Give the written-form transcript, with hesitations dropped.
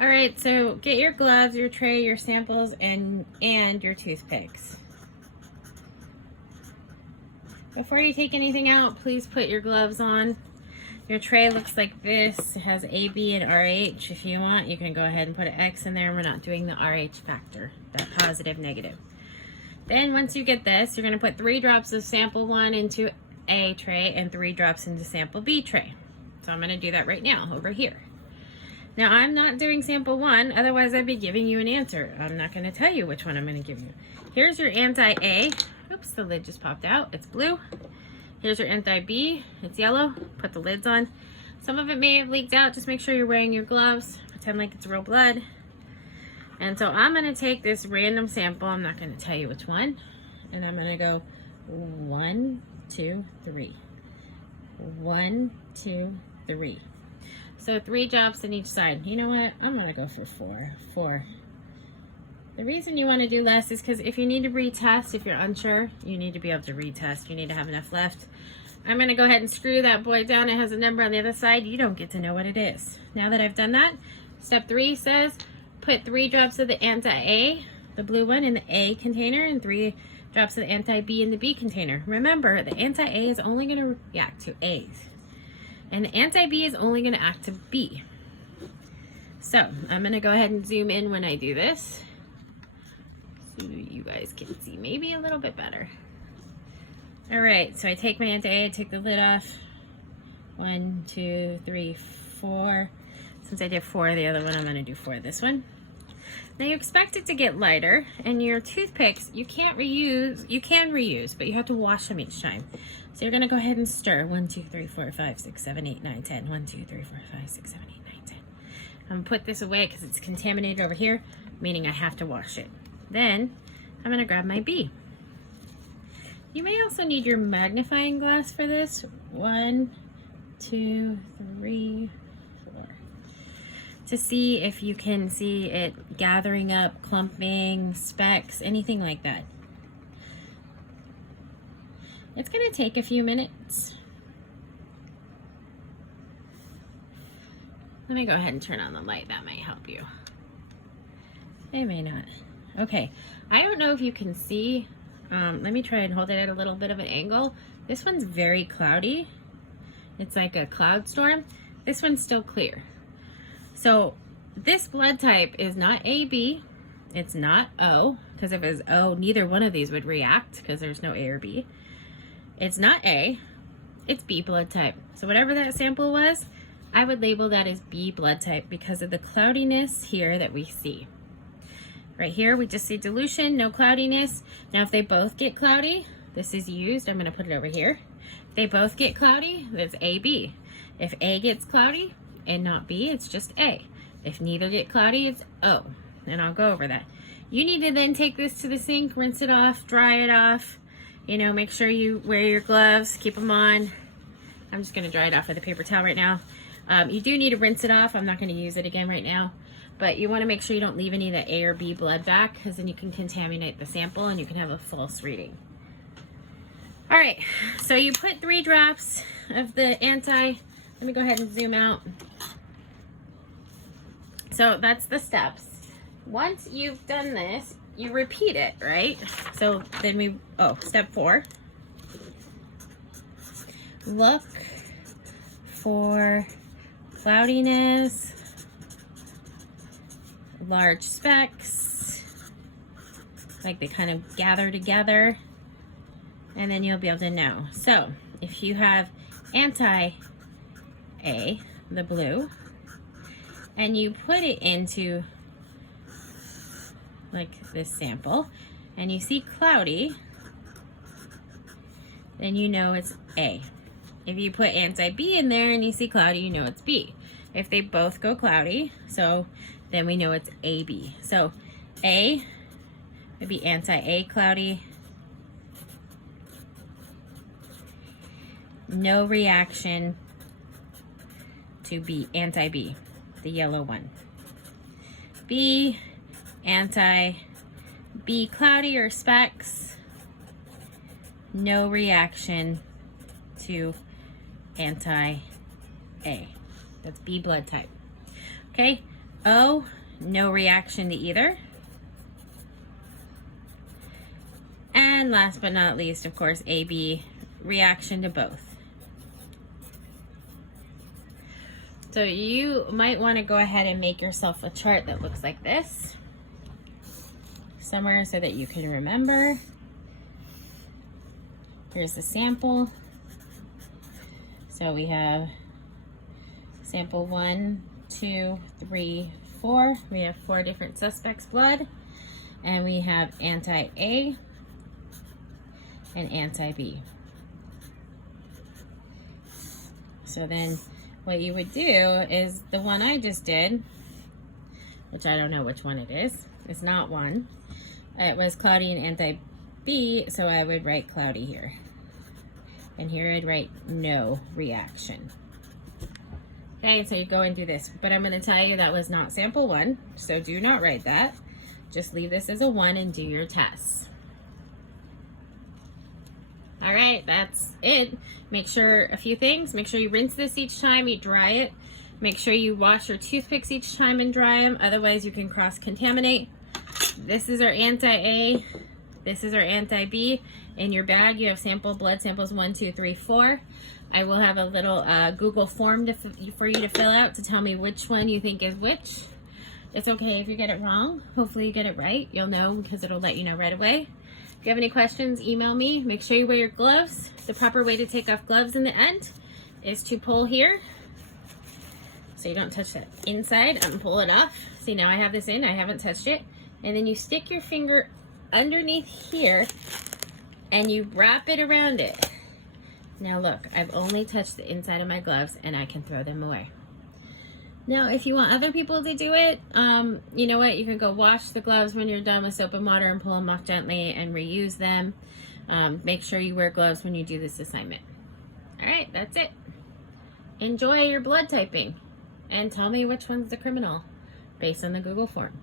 All right, so get your gloves, your tray, your samples, and your toothpicks. Before you take anything out, please put your gloves on. Your tray looks like this. It has A, B, and RH. If you want, you can go ahead and put an X in there. We're not doing the RH factor, that positive, negative. Then once you get this, you're gonna put 3 drops of sample 1 into A tray and 3 drops into sample B tray. So I'm gonna do that right now over here. Now I'm not doing sample 1, otherwise I'd be giving you an answer. I'm not gonna tell you which one I'm gonna give you. Here's your anti-A. Oops, the lid just popped out. It's blue. Here's your anti-B. It's yellow. Put the lids on. Some of it may have leaked out. Just make sure you're wearing your gloves. Pretend like it's real blood. And so I'm gonna take this random sample. I'm not gonna tell you which one. And I'm gonna go 1, 2, 3. 1, 2, 3. So 3 drops in each side. You know what? I'm gonna go for 4. 4. The reason you want to do less is because if you need to retest, if you're unsure, you need to be able to retest. You need to have enough left. I'm going to go ahead and screw that boy down. It has a number on the other side. You don't get to know what it is. Now that I've done that, step 3 says put 3 drops of the anti-A, the blue one, in the A container and 3 drops of the anti-B in the B container. Remember, the anti-A is only going to react to A's, and the anti-B is only going to act to B. So I'm going to go ahead and zoom in when I do this. You guys can see maybe a little bit better. All right, so I take my anti-A, I take the lid off. 1, 2, 3, 4. Since I did 4, the other one, I'm gonna do 4 this one. Now you expect it to get lighter, and your toothpicks, you can't reuse, you can reuse, but you have to wash them each time. So you're gonna go ahead and stir. 1, 2, 3, 4, 5, 6, 7, 8, 9, 10. 1, 2, 3, 4, 5, 6, 7, 8, 9, 10. I'm gonna put this away because it's contaminated over here, meaning I have to wash it. Then I'm gonna grab my B. You may also need your magnifying glass for this. 1, 2, 3, 4. To see if you can see it gathering up, clumping, specks, anything like that. It's gonna take a few minutes. Let me go ahead and turn on the light. That might help you. It may not. Okay, I don't know if you can see. Let me try and hold it at a little bit of an angle. This one's very cloudy. It's like a cloud storm. This one's still clear. So this blood type is not AB. It's not O, because if it was O, neither one of these would react because there's no A or B. It's not A. It's B blood type. So whatever that sample was, I would label that as B blood type because of the cloudiness here that we see. Right here, we just see dilution, no cloudiness. Now, if they both get cloudy, this is used. I'm gonna put it over here. If they both get cloudy, that's AB. If A gets cloudy and not B, it's just A. If neither get cloudy, it's O. And I'll go over that. You need to then take this to the sink, rinse it off, dry it off. You know, make sure you wear your gloves, keep them on. I'm just gonna dry it off with a paper towel right now. You do need to rinse it off. I'm not gonna use it again right now. But you want to make sure you don't leave any of the A or B blood back, because then you can contaminate the sample and you can have a false reading. All right, so you put 3 drops of the let me go ahead and zoom out. So that's the steps. Once you've done this, you repeat it, right? So then step 4. Look for cloudiness, large specks, like they kind of gather together, and then you'll be able to know. So if you have anti-A, the blue, and you put it into like this sample, and you see cloudy, then you know it's A. If you put anti-B in there and you see cloudy, you know it's B. If they both go cloudy, then we know it's AB. So A would be anti-A cloudy. No reaction to B, anti-B, the yellow one. B, anti-B cloudy or specks. No reaction to anti-A. That's B blood type. Okay, O, no reaction to either. And last but not least, of course, AB, reaction to both. So you might want to go ahead and make yourself a chart that looks like this somewhere so that you can remember. Here's the sample. So we have sample 1, 2, 3, 4. We have 4 different suspects' blood. And we have anti-A and anti-B. So then what you would do is the one I just did, which I don't know which one it is. It's not one. It was cloudy and anti-B, so I would write cloudy here. And here I'd write no reaction. Okay, so you go and do this. But I'm going to tell you that was not sample 1, so do not write that. Just leave this as a 1 and do your tests. All right, that's it. Make sure a few things. Make sure you rinse this each time you dry it. Make sure you wash your toothpicks each time and dry them. Otherwise, you can cross-contaminate. This is our anti-A. This is our anti-B. In your bag, you have blood samples 1, 2, 3, 4. I will have a little Google form for you to fill out to tell me which one you think is which. It's okay if you get it wrong. Hopefully you get it right. You'll know because it'll let you know right away. If you have any questions, email me. Make sure you wear your gloves. The proper way to take off gloves in the end is to pull here so you don't touch that inside and pull it off. See, now I have this in. I haven't touched it. And then you stick your finger underneath here and you wrap it around it. Now look, I've only touched the inside of my gloves and I can throw them away. Now, if you want other people to do it, you know what? You can go wash the gloves when you're done with soap and water and pull them off gently and reuse them. Make sure you wear gloves when you do this assignment. All right, that's it. Enjoy your blood typing and tell me which one's the criminal based on the Google form.